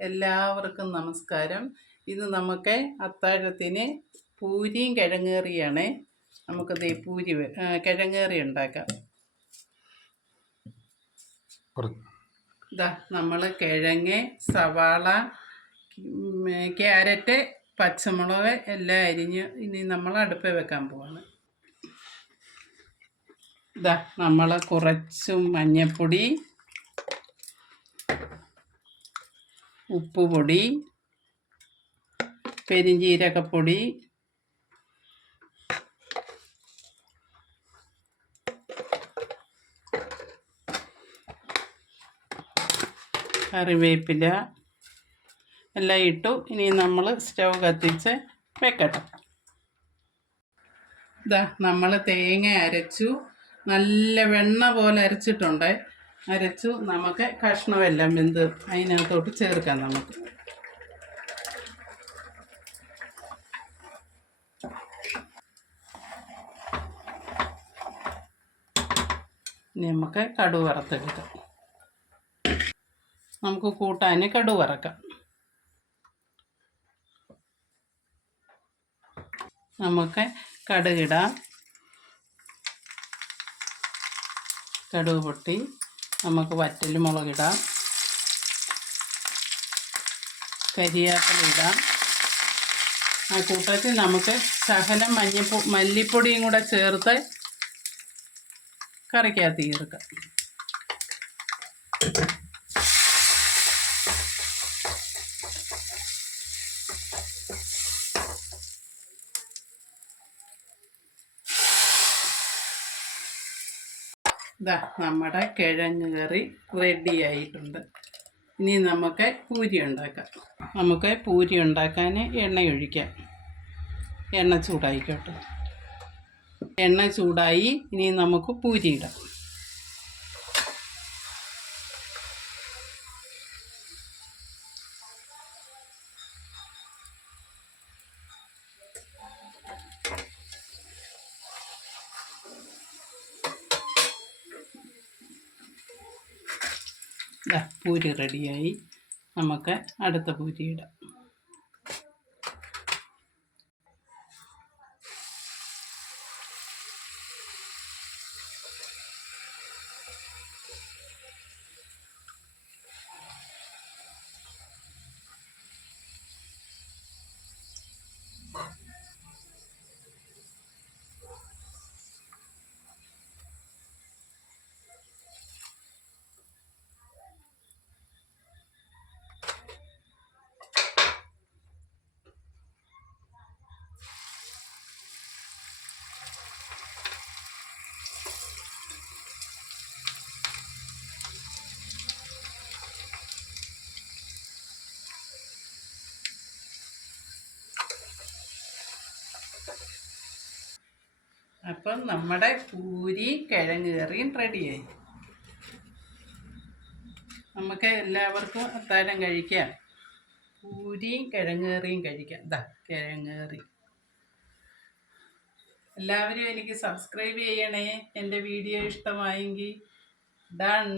എല്ലാവർക്കും നമസ്കാരം. ഇത് നമുക്ക് അത്താഴത്തിന് പൂരിയും കിഴങ്ങേറിയാണ്. നമുക്കത് കിഴങ്ങേറി ഉണ്ടാക്കാം. ഇതാ നമ്മൾ കിഴങ്ങ്, സവാള, ക്യാരറ്റ്, പച്ചമുളക് എല്ലാം അരിഞ്ഞ് ഇനി നമ്മൾ അടുപ്പിൽ വെക്കാൻ പോവാണ്. ഇതാ നമ്മൾ കുറച്ച് മഞ്ഞൾപ്പൊടി, ഉപ്പുപൊടി, പെരിഞ്ജീരകപ്പൊടി, കറിവേപ്പില എല്ലാം ഇട്ടു. ഇനി നമ്മൾ സ്റ്റൗ കത്തിച്ച് വെക്കട്ടെ. ഇതാ നമ്മൾ തേങ്ങ അരച്ചു, നല്ല വെണ്ണ പോലെ അരച്ചിട്ടുണ്ട്. അരച്ചു നമുക്ക് കഷ്ണമെല്ലാം വെന്ത് അതിനകത്തോട്ട് ചേർക്കാം. നമുക്ക് ഇനി നമുക്ക് കടുക് വറുത്തെടുക്കാം. നമുക്ക് കൂട്ടാൻ കടുക് വറക്കാം. നമുക്ക് കടുകിടാം. കടുക് പൊട്ടി നമുക്ക് വറ്റൽ മുളകിടാം, കരിയാപ്പില ഇടാം. ആ കൂട്ടത്തിൽ നമുക്ക് ശകലം മല്ലിപ്പൊടിയും കൂടെ ചേർത്ത് കറിക്കകത്ത് ചേർക്കാം. ഇതാ നമ്മുടെ കിഴങ്ങ് കറി റെഡി ആയിട്ടുണ്ട്. ഇനി നമുക്ക് പൂരി ഉണ്ടാക്കാം. നമുക്ക് പൂരി ഉണ്ടാക്കാൻ എണ്ണ ഒഴിക്കാം. എണ്ണ ചൂടായിക്കോട്ടെ. എണ്ണ ചൂടായി. ഇനി നമുക്ക് പൂരി ഇടാം. പൂരി റെഡിയായി. നമുക്ക് അടുത്ത പൂരി ഇടാം. അപ്പം നമ്മുടെ പൂരി കിഴങ്ങ് കറിയും റെഡിയായി. നമുക്ക് എല്ലാവർക്കും അത്താഴം കഴിക്കാം. പൂരിയും കിഴങ്ങ് കറിയും കഴിക്കാം. ഇതാ കിഴങ്ങ് കറി. എല്ലാവരും എനിക്ക് സബ്സ്ക്രൈബ് ചെയ്യണേ. എൻ്റെ വീഡിയോ ഇഷ്ടമായെങ്കിൽ. ഡൺ.